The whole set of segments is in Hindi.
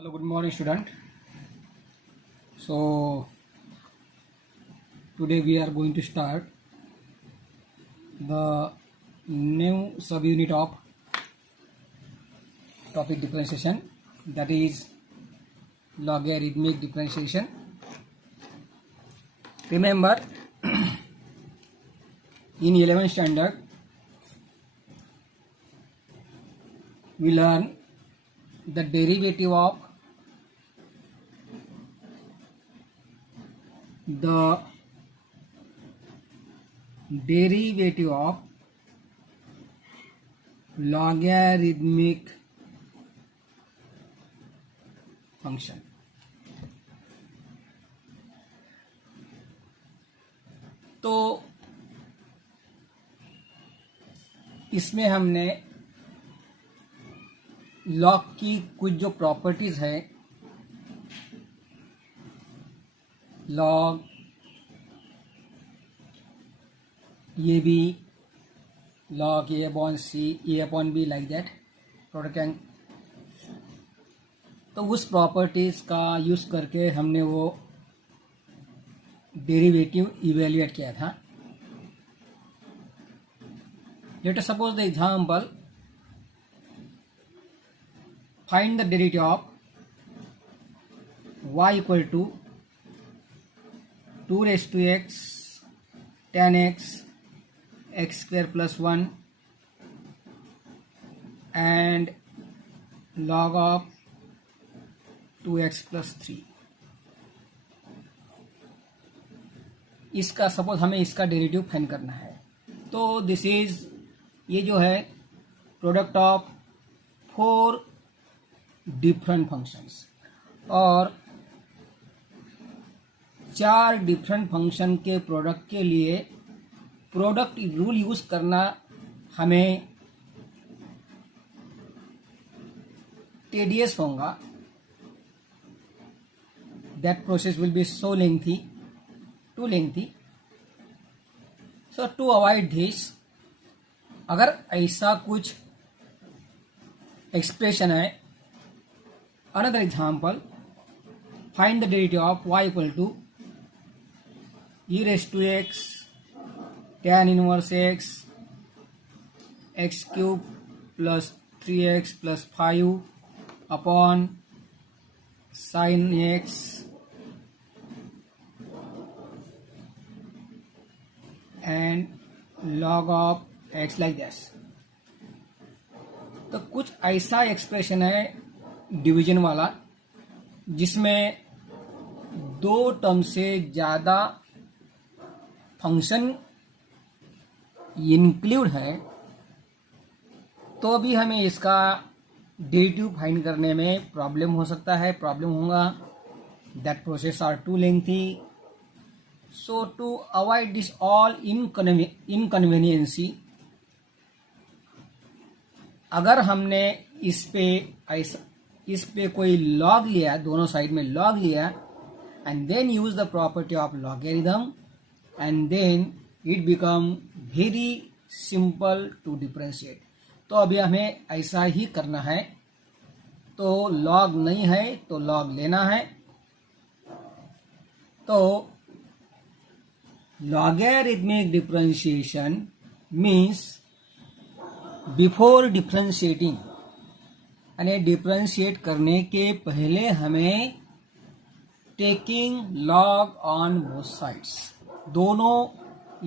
Hello, good morning, student. So today we are going to start the new subunit of topic differentiation, that is logarithmic differentiation. Remember, in 11th standard we learn the derivative of logarithmic function. तो इसमें हमने लॉग की कुछ जो प्रॉपर्टीज है, लॉग ये भी log a upon c, a upon b, like that product and, तो उस प्रॉपर्टीज का यूज करके हमने वो डेरिवेटिव इवेल्युएट किया था. Let us suppose the example, find the derivative of y equal to 2 raised to x tan x x square plus 1 and log of 2x plus 3. इसका सपोज हमें इसका डेरिवेटिव फाइंड करना है. तो दिस इज, ये जो है प्रोडक्ट ऑफ 4 डिफरेंट फंक्शंस, और 4 डिफरेंट फंक्शन के प्रोडक्ट के लिए प्रोडक्ट रूल यूज करना हमें टेडियस होगा. That process will be so lengthy, too lengthy. So to avoid this, अगर ऐसा कुछ एक्सप्रेशन है, another example, find the derivative of y equal to e raised to x tan inverse x x cube plus 3x plus 5 upon sin x and log of x, like this. तो कुछ ऐसा एक्सप्रेशन है डिवीजन वाला जिसमें 2 टर्म से ज़्यादा फंक्शन इंक्लूड है, तो भी हमें इसका डेरिवेटिव फाइंड करने में प्रॉब्लम हो सकता है, प्रॉब्लम होगा. That process are too lengthy. So to avoid this all inconveniency, अगर हमने इस पे कोई लॉग लिया, दोनों साइड में लॉग लिया, and then use the property of logarithm, and then it become very simple to differentiate. तो अभी हमें ऐसा ही करना है. तो लॉग नहीं है तो लॉग लेना है. तो logarithmic differentiation means before differentiating, यानी डिफरेंशिएट करने के पहले हमें taking log on both sides, दोनों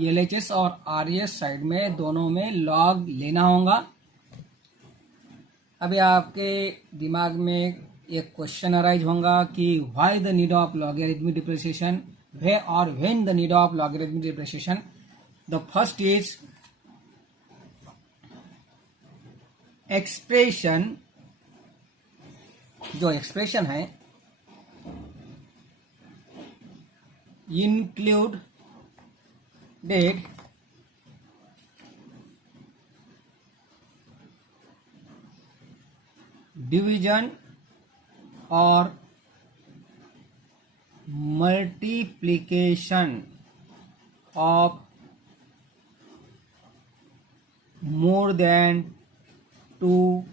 LHS और RHS साइड में, दोनों में लॉग लेना होगा. अभी आपके दिमाग में एक क्वेश्चन अराइज होगा कि why the need of logarithmic differentiation, way और when the need of logarithmic differentiation. The first is expression, जो एक्सप्रेशन है इंक्लूड डेट डिवीजन और multiplication of more than 2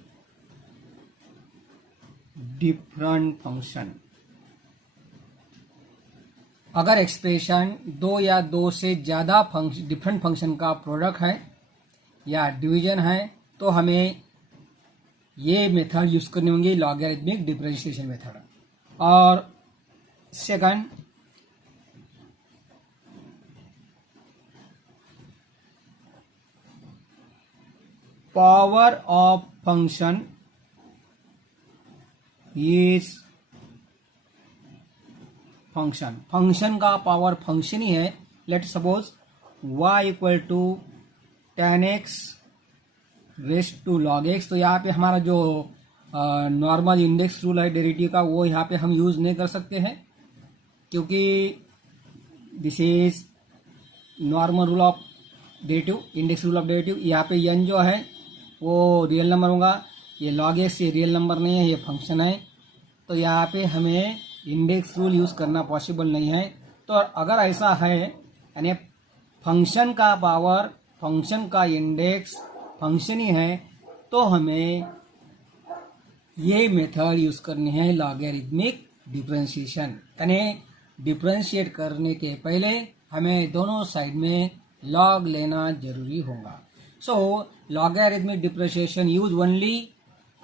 different function. अगर एक्सप्रेशन दो या दो से ज़्यादा डिफरेंट फंक्शन का प्रोडक्ट है या डिवीजन है तो हमें ये मेथड यूज करनी होंगी, लॉगरिथमिक डिफरेंशिएशन मेथड। और second, power of function is function का पावर फंक्शन ही है। Let suppose y equal to tan x raised to log x, तो यहाँ पे हमारा जो नॉर्मल इंडेक्स रूल है डेरिवेटिव का वो यहाँ पे हम यूज नहीं कर सकते हैं, क्योंकि this is normal rule of derivative, index rule of derivative. यहाँ पे n जो है वो रियल नंबर होगा, ये log x ये रियल नंबर नहीं है, ये फंक्शन है, तो यहाँ पे हमें इंडेक्स रूल यूज करना पॉसिबल नहीं है। तो अगर ऐसा है यानी फंक्शन का पावर फंक्शन का इंडेक्स फंक्शन ही है तो हमें ये मेथड यूज करनी है, लॉगरिथमिक डिफरेंशिएशन। यानी डिफरेंशिएट करने के पहले हमें दोनों साइड में लॉग लेना जरूरी होगा। So logarithmic differentiation use only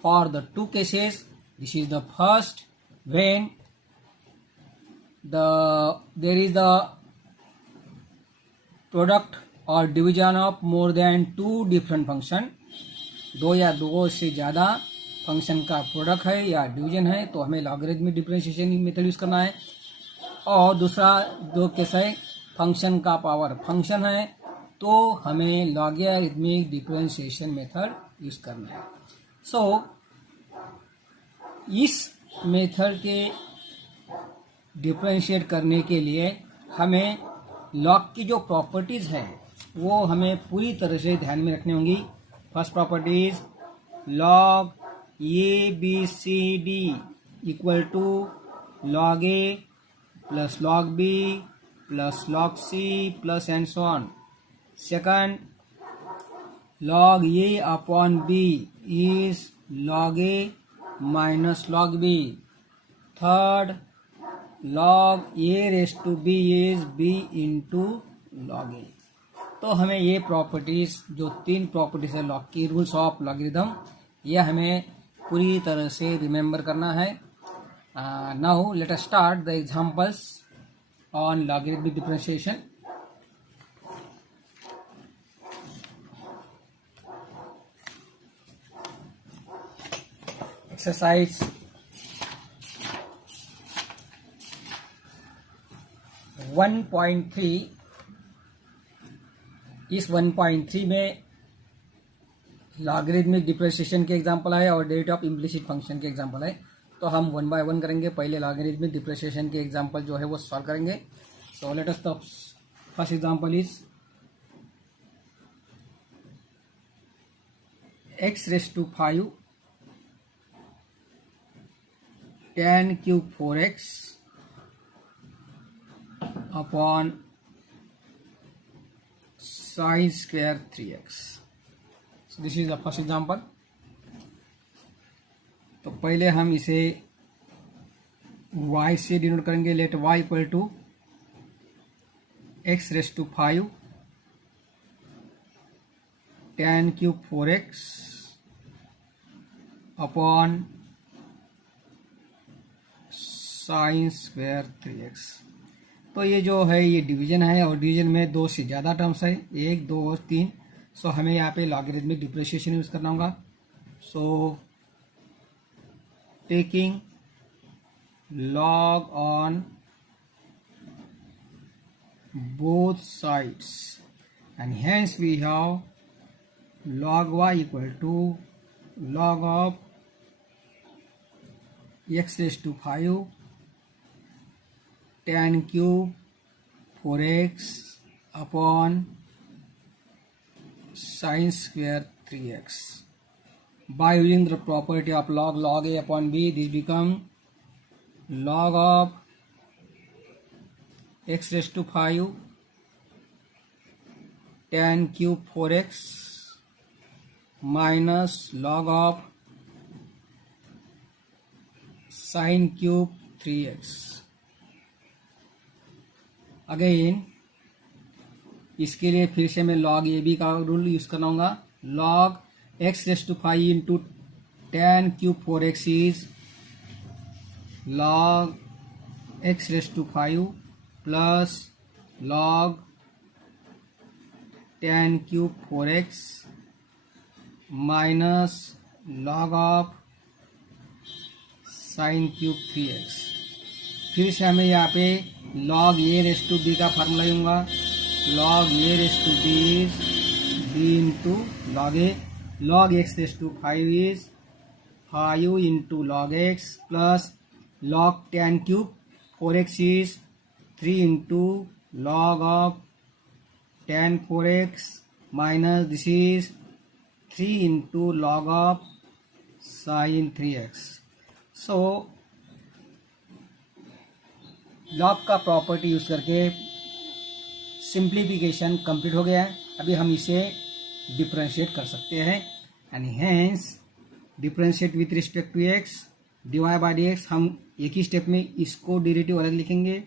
for the two cases. This is the first when there is the product or division of more than two different function, दो या दो से ज़्यादा फंक्शन का प्रोडक्ट है या डिवीजन है तो हमें लॉगरिथमिक डिफरेंशिएशन मेथड यूज करना है। और दूसरा दो केस है फंक्शन का पावर फंक्शन है तो हमें लॉगरिथमिक डिफरेंशिएशन मेथड यूज करना है। सो इस मेथड के डिफरेंशिएट करने के लिए हमें लॉग की जो प्रॉपर्टीज हैं वो हमें पूरी तरह से ध्यान में रखनी होंगी। First properties, log A B C D equal to log A plus log B plus log C plus and so on. Second, log a upon b is log a minus log b. Third, log a raised to b is b into log a. तो हमें ये प्रॉपर्टीज जो तीन प्रॉपर्टीज है लॉग की, रूल्स ऑफ लॉगरिथम, ये हमें पूरी तरह से रिमेम्बर करना है। Now let us start the examples on logarithmic differentiation. Exercise 1.3, इस 1.3 में लॉगरिथमिक डिफरेंशिएशन के एग्जांपल है और डेरिवेटिव ऑफ इम्प्लिसिट फंक्शन के एग्जांपल है। तो हम 1 बाय 1 करेंगे। पहले लॉगरिथमिक डिफरेंशिएशन के एग्जांपल जो है वो सॉल्व करेंगे। So let us the first example is x raise to 5 tan cube 4x upon sin square 3x। So this is the first example। तो पहले हम इसे y से डिनोट करेंगे। Let y equal to x raise to 5 tan cube 4x upon sin square 3x। तो ये जो है ये डिवीजन है और डिवीजन में दो से ज़्यादा टर्म्स है, 1 2 और 3। सो हमें यहाँ पे लॉगरिथमिक डिफरेंशिएशन यूज करना होगा। So taking log on both sides and hence we have log y equal to log of x raised to 5 tan cube 4x upon sin square 3x. By using the property of log a upon b, this become log of x raised to 5 tan cube 4x minus log of sine cube 3x। Again इसके लिए फिर से मैं log ए बी का रूल यूज करना होगा। log x raise to 5 into tan cube 4x is log x raise to 5 plus log tan cube 4x minus log of sine cube 3x। फिर से हमें यहाँ पे log a raise to b का फार्मूला लूँगा। log a raise to b is b into log a। log x raise to 5 is 5 into log x plus log tan cube 4x is 3 into log of tan 4x minus this is 3 into log of sin 3x। So log का प्रॉपर्टी यूज करके सिंप्लीफिकेशन कंप्लीट हो गया है। अभी हम इसे डिफरेंशिएट कर सकते हैं and hence differentiate with respect to x divide by dx। हम एक ही स्टेप में इसको डेरिवेटिव अलग लिखेंगे,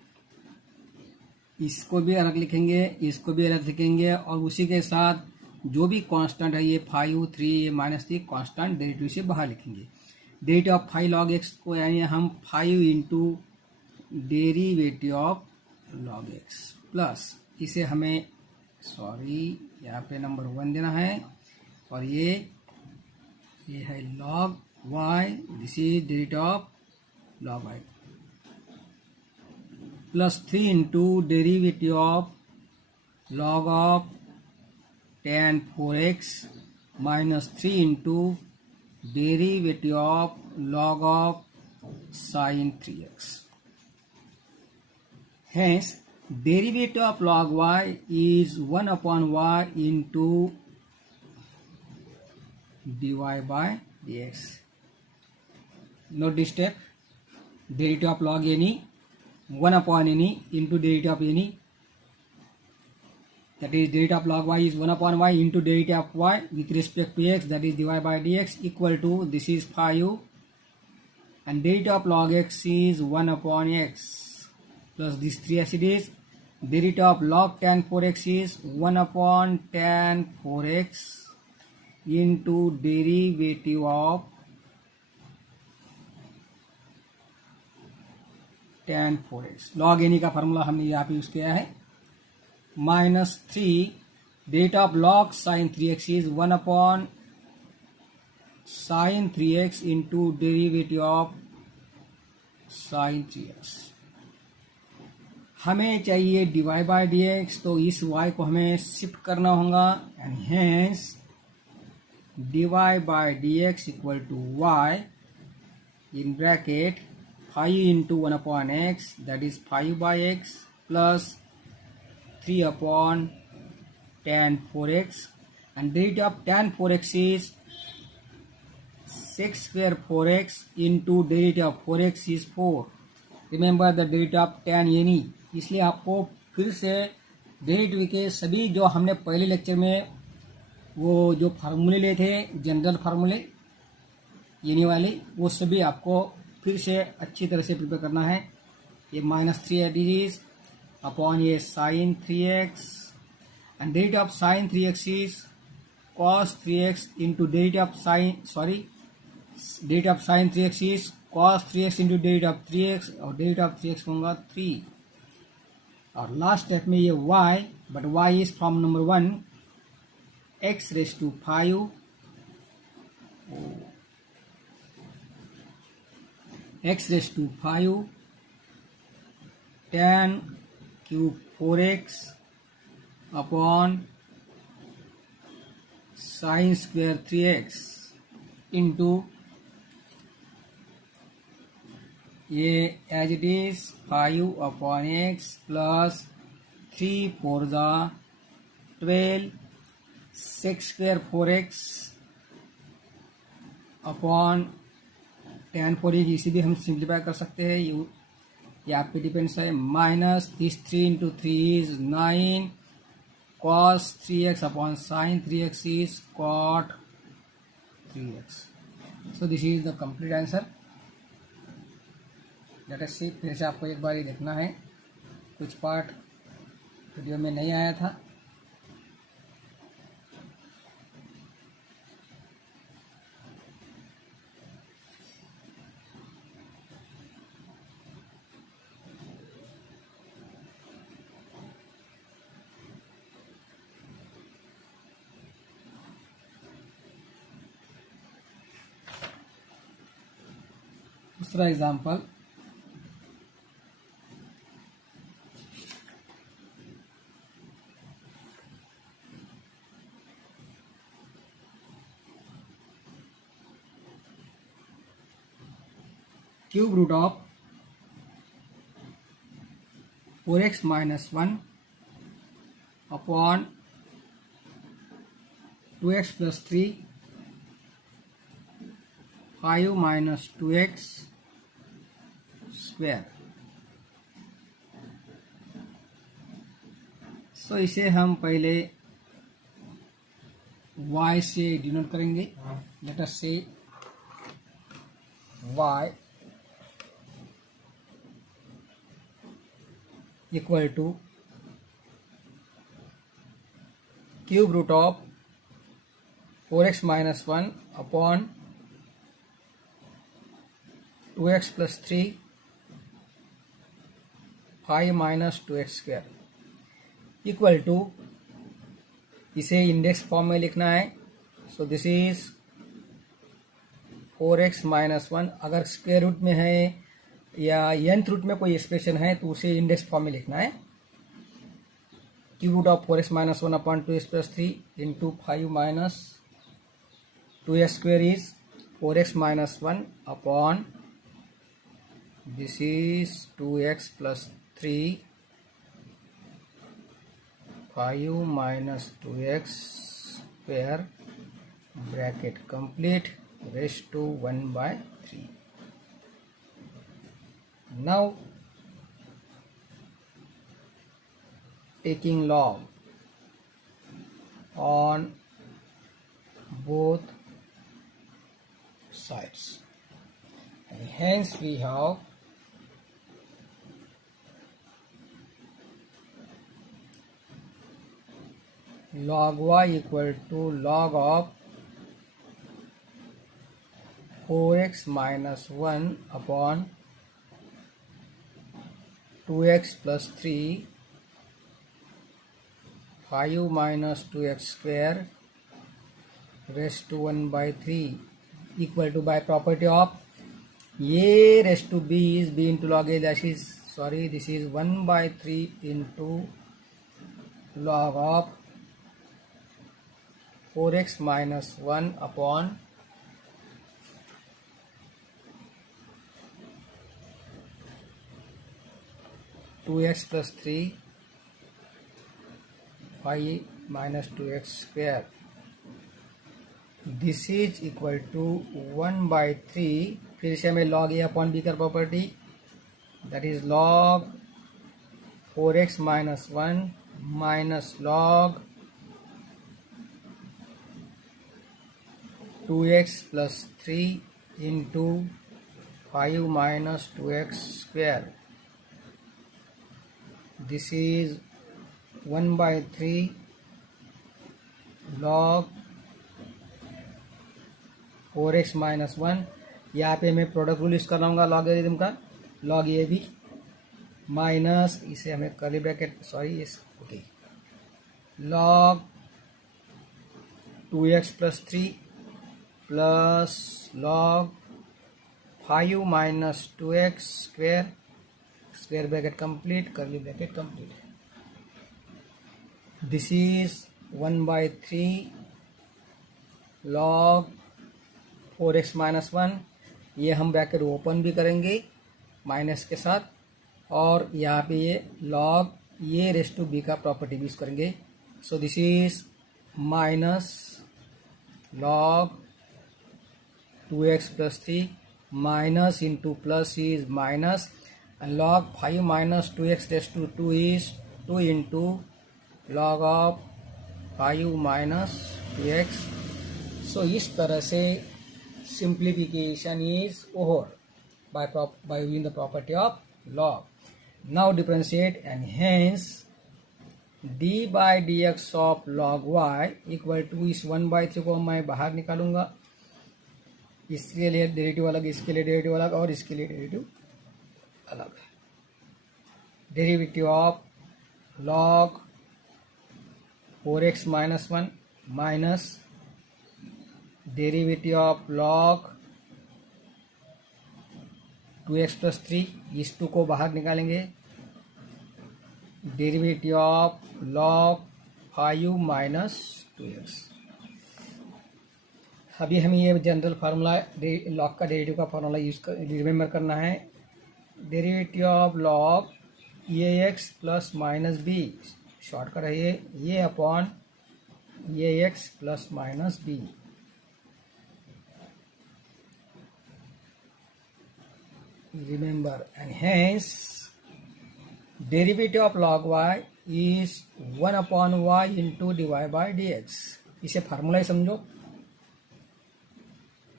इसको भी अलग लिखेंगे, इसको भी अलग लिखेंगे और उसी के साथ जो भी कांस्टेंट है ये 5 3 माइनस 3 कांस्टेंट डेरिवेटिव से बाहर लिखेंगे। डेरिवेटिव ऑफ 5 log x को यानी हम 5 into derivative of log x plus इसे हमें यहाँ पे नंबर 1 देना है और ये है log y, this is derivative of log y plus 3 into derivative of log of tan 4x minus 3 into derivative of log of sin 3x। Hence, derivative of log y is 1 upon y into dy by dx. Note this step. Derivative of log any 1 upon any into derivative of any. That is derivative of log y is 1 upon y into derivative of y with respect to x, that is dy by dx equal to this is 5 and derivative of log x is 1 upon x plus this 3x it is derivative of log tan 4x is 1 upon tan 4x into derivative of tan 4x। log any का फार्मूला हमने यहाँ पे यूज किया है minus 3 derivative of log sin 3x is 1 upon sin 3x into derivative of sin 3x। हमें चाहिए dy बाय dx, तो इस y को हमें शिफ्ट करना होगा and hence dy by dx equal to y in bracket 5 into 1 upon x that is 5 by x plus 3 upon tan 4x and derivative of tan 4x is 6 square 4x into derivative of 4x is 4। Remember the derivative of tan any। इसलिए आपको फिर से डेरिवेटिव के सभी जो हमने पहले लेक्चर में वो जो फार्मूले लिए थे जनरल फार्मूले एनी वाले, वो सभी आपको फिर से अच्छी तरह से प्रिपेयर करना है। ये -3 एडिज अपॉन ये sin 3x and derivative of sin 3x is cos 3x into derivative of derivative of sin 3x is cos 3x into derivative of 3x और derivative of 3x होगा 3 और लास्ट स्टेप में ये y, but y is from number 1 x raised to 5 x raised to 5 tan cube 4x upon sine square 3x into ये as it is 5 upon x plus 3 4 जा 12 6 square 4x upon tan 4x, इसी भी हम सिंप्लीफाई कर सकते हैं। ये आप पे डिपेंड्स है minus this 3 into 3 is 9 cos 3x upon sin 3x is cot 3x। So this is the complete answer। Let us see. फिर से आपको एक बार ही देखना है, कुछ पार्ट वीडियो में नहीं आया था। दूसरा example, cube root of 4x minus 1 upon 2x plus 3 5 minus 2x square. So इसे हम पहले y से डिनोट करेंगे। Late us say y equal to cube root of 4x minus 1 upon 2x plus 3 5 minus 2x square equal to, इसे इंडेक्स फॉर्म में लिखना है। So this is 4x minus 1। अगर स्क्वायर रूट में है या nth रूट में कोई एक्सप्रेशन है तो उसे इंडेक्स फॉर्म में लिखना है। Cube root of 4x minus 1 upon 2x plus 3 into 5 minus 2x square is 4x minus 1 upon this is 2x plus 3 5 minus 2x square bracket complete raised to 1/3। Now taking log on both sides, and hence we have log y equal to log of 4x minus 1 upon 2x plus 3 5 minus 2x square raised to 1/3 equal to, by property of a raised to b is b into log a, that is sorry, this is 1/3 into log of 4x minus 1 upon 2x plus 3 5 minus 2x square. This is equal to 1/3। फिर से हमें log a अपॉन b का property, that is log 4x minus 1 minus log 2x plus 3 into 5 minus 2x square. This is 1/3 log 4x minus 1। यहाँ पे मैं प्रोडक्ट रूल यूज कर रहा हूँ लॉगरिथम का, log ए भी माइनस, इसे हमें कर्ली ब्रैकेट सॉरी इस okay, log 2x plus 3 plus log 5 minus 2x square, square bracket complete, curly bracket complete. This is 1/3 log 4x minus 1। ये हम ब्रैकेट ओपन भी करेंगे माइनस के साथ, और यहाँ पे ये log ये रेस टू बी का प्रॉपर्टी भी यूज करेंगे। सो this is minus log 2x plus 3 minus into plus is minus, and log 5 minus 2x raised to 2 is 2 into log of 5 minus 2x। सो इस तरह से simplification is over. by using the property of log. Now differentiate, and hence d by dx of log y equal to इस 1/3 को मैं बाहर निकालूंगा, इसके लिए डेरिवेटिव अलग, इसके लिए डेरिवेटिव अलग, और इसके लिए डेरिवेटिव अलग. Derivative of log 4x minus 1 minus derivative of log 2x plus 3, इस 2 को बाहर निकालेंगे. Derivative of log 5 minus 2x. अभी हमें ये जनरल फार्मूला log का डेरिवेटिव का फार्मूला यूज कर रिमेंबर करना है. Derivative of log ax plus minus B, short कर रही है ये upon ax plus minus B. Remember, and hence derivative of log y is 1 upon y into dy by dx. इसे फार्मूला ही समझो.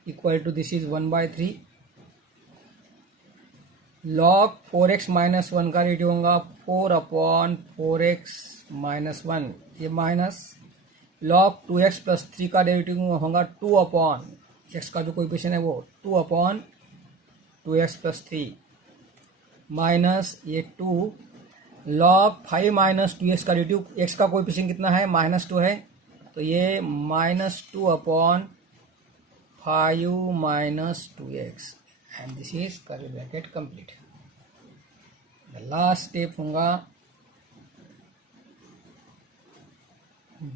Equal to this is 1/3 log 4x minus 1 का डेरिवेटिव होगा 4 अपॉन 4x माइनस 1, ये माइनस log 2x प्लस 3 का डेरिवेटिव होगा 2 अपॉन x का जो कोएफिशिएंट है वो 2 अपॉन 2x प्लस 3, माइनस ये 2 log 5 माइनस 2x का डेरिवेटिव, x का कोएफिशिएंट कितना है -2 है, तो ये -2 upon 5 minus 2x, and this is curly bracket complete. The last step होगा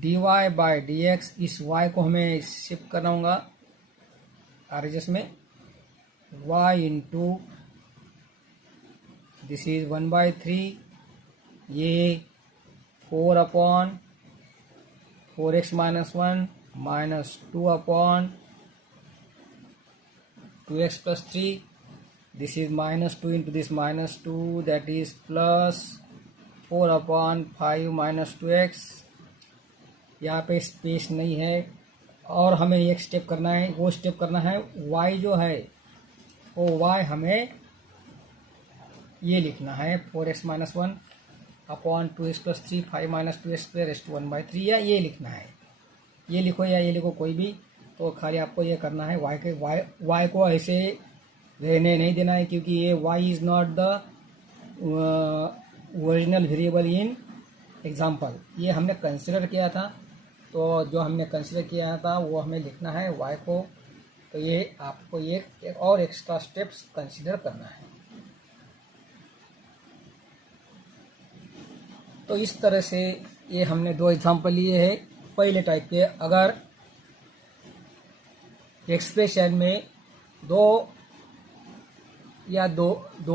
dy बाय dx. इस y को हमें शिफ्ट करना होगा RHS में. y इंटू दिस इज 1/3, ये 4 upon 4x minus 1 minus 2 upon 2x plus 3, this is -2 into this -2, that is plus 4 upon 5 minus 2x. यहाँ पे स्पेस नहीं है और हमें एक स्टेप करना है, वो स्टेप करना है y जो है वो y हमें ये लिखना है 4x minus 1 upon 2x plus 3 5 minus 2x square rest 1/3, या ये लिखना है. ये लिखो या ये लिखो कोई भी, तो खाली आपको ये करना है y को ऐसे रहने नहीं देना है, क्योंकि ये y is not the original variable in example. ये हमने कंसिडर किया था, तो जो हमने कंसिडर किया था वो हमें लिखना है y को. तो ये आपको एक और एक्स्ट्रा स्टेप्स कंसिडर करना है. तो इस तरह से ये हमने 2 एग्जाम्पल लिए हैं पहले टाइप के. अगर एक्सप्रेशन में दो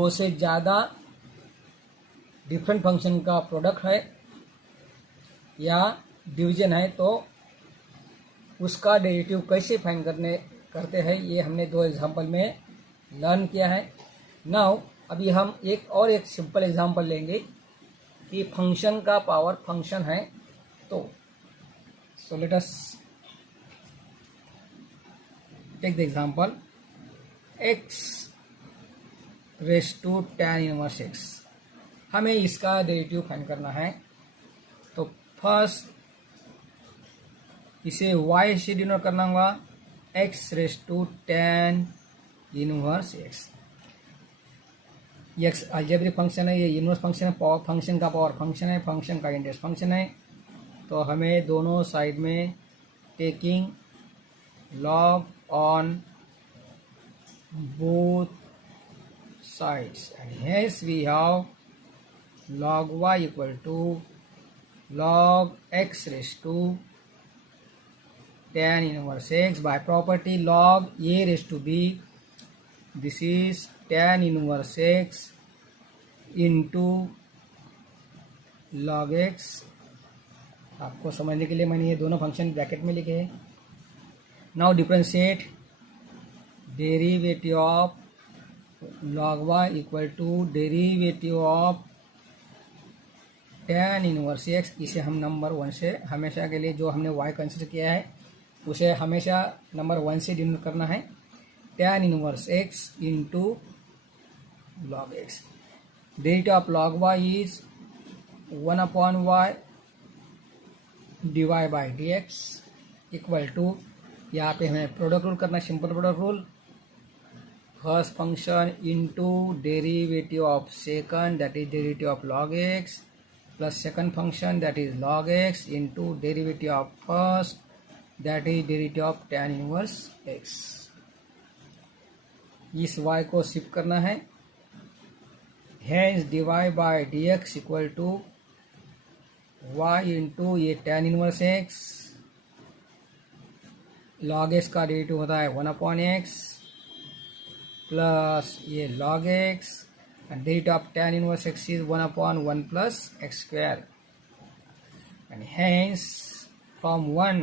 से ज़्यादा डिफरेंट फंक्शन का प्रोडक्ट है या डिवीजन है, तो उसका डेरिवेटिव कैसे फाइंड करते हैं, ये हमने 2 एग्जांपल में लर्न किया है. नाउ अभी हम एक सिंपल एग्जांपल लेंगे कि फंक्शन का पावर फंक्शन है. तो सो let us take the example x raised to tan inverse x. हमें इसका डेरिवेटिव फाइंड करना है. तो फर्स्ट इसे y से डिनोट करना होगा x raised to tan inverse x. ये अलजेब्रिक फंक्शन है, ये इनवर्स फंक्शन है, फंक्शन का पावर फंक्शन है, फंक्शन का इंडेक्स फंक्शन है. तो हमें दोनों साइड में taking log on both sides, and hence we have log y equal to log x raised to tan inverse x. By property log a raised to b, this is tan inverse x into log x. आपको समझने के लिए मैंने ये दोनों फंक्शन ब्रैकेट में लिखे हैं. Now differentiate derivative of log y equal to derivative of tan inverse x. इसे हम नंबर 1 से हमेशा के लिए, जो हमने y कंसिडर किया है उसे हमेशा नंबर 1 से डिनोट करना है. tan inverse x into log x. Derivative of log y is 1 upon y dy by dx equal to, यहाँ पे हमें प्रोडक्ट रूल करना है, simple product rule. First function into derivative of second that is derivative of log x plus second function that is log x into derivative of first that is derivative of tan inverse x. इस y को शिफ्ट करना है. Hence dy by dx equal to y into ये tan inverse x, log x का डेरिवेटिव होता है 1 अपॉन x प्लस ये log x and derivative of tan inverse x is 1 upon 1 plus x square, and hence from 1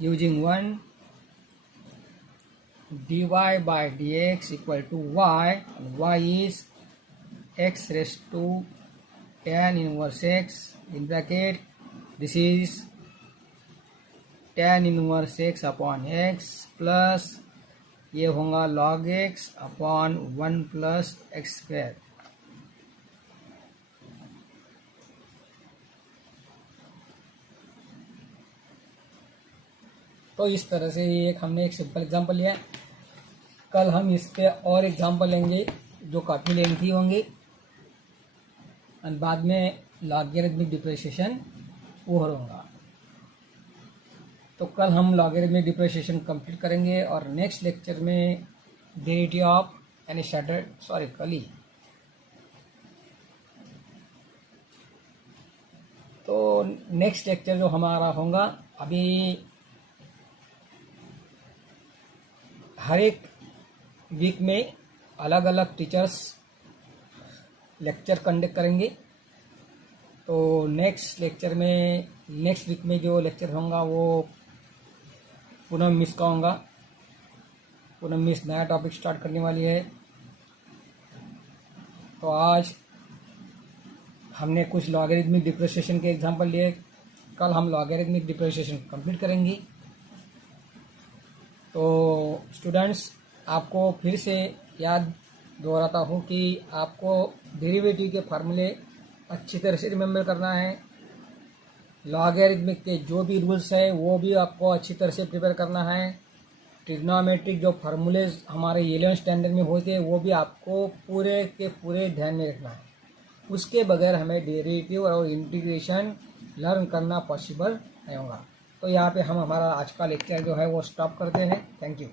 using 1 dy by dx equal to y, and y is x raised to tan inverse x in bracket, this is tan inverse x upon x plus ये होगा log x upon 1 plus x square. तो इस तरह से ये हमने एक सिंपल एग्जांपल लिया. कल हम इस पे और एग्जांपल लेंगे जो काफ़ी लेंथी होंगे, और बाद में लॉगरिथमिक डिप्रेशिएशन वो होगा. तो कल हम लॉगरिथमिक डिप्रेशिएशन कंप्लीट करेंगे और नेक्स्ट लेक्चर में डेरिवेटिव ऑफ यानी कल ही. तो नेक्स्ट लेक्चर जो हमारा होगा, अभी हर एक वीक में अलग अलग टीचर्स लेक्चर कंडक्ट करेंगे. तो नेक्स्ट वीक में जो लेक्चर होगा वो पूनम मिस का होगा. पूनम मिस नया टॉपिक स्टार्ट करने वाली है. तो आज हमने कुछ लॉगरिथमिक डिप्रेशिएशन के एग्जांपल लिए. कल हम लॉगरिथमिक डिप्रेशिएशन कंप्लीट करेंगे. तो स्टूडेंट्स, आपको फिर से याद दोहराता हूँ कि आपको डेरिवेटिव के फार्मूले अच्छी तरह से रिमेम्बर करना है. लॉगरिथमिक के जो भी रूल्स है वो भी आपको अच्छी तरह से प्रिपेयर करना है. ट्रिग्नोमेट्रिक जो फार्मूले हमारे 11th स्टैंडर्ड में होते हैं वो भी आपको पूरे के पूरे ध्यान में रखना है. उसके बगैर हमें डेरिवेटिव और इंटीग्रेशन लर्न करना पॉसिबल नहीं होगा. तो यहाँ पे हम हमारा आज का लेक्चर जो है वो स्टॉप करते हैं. Thank you.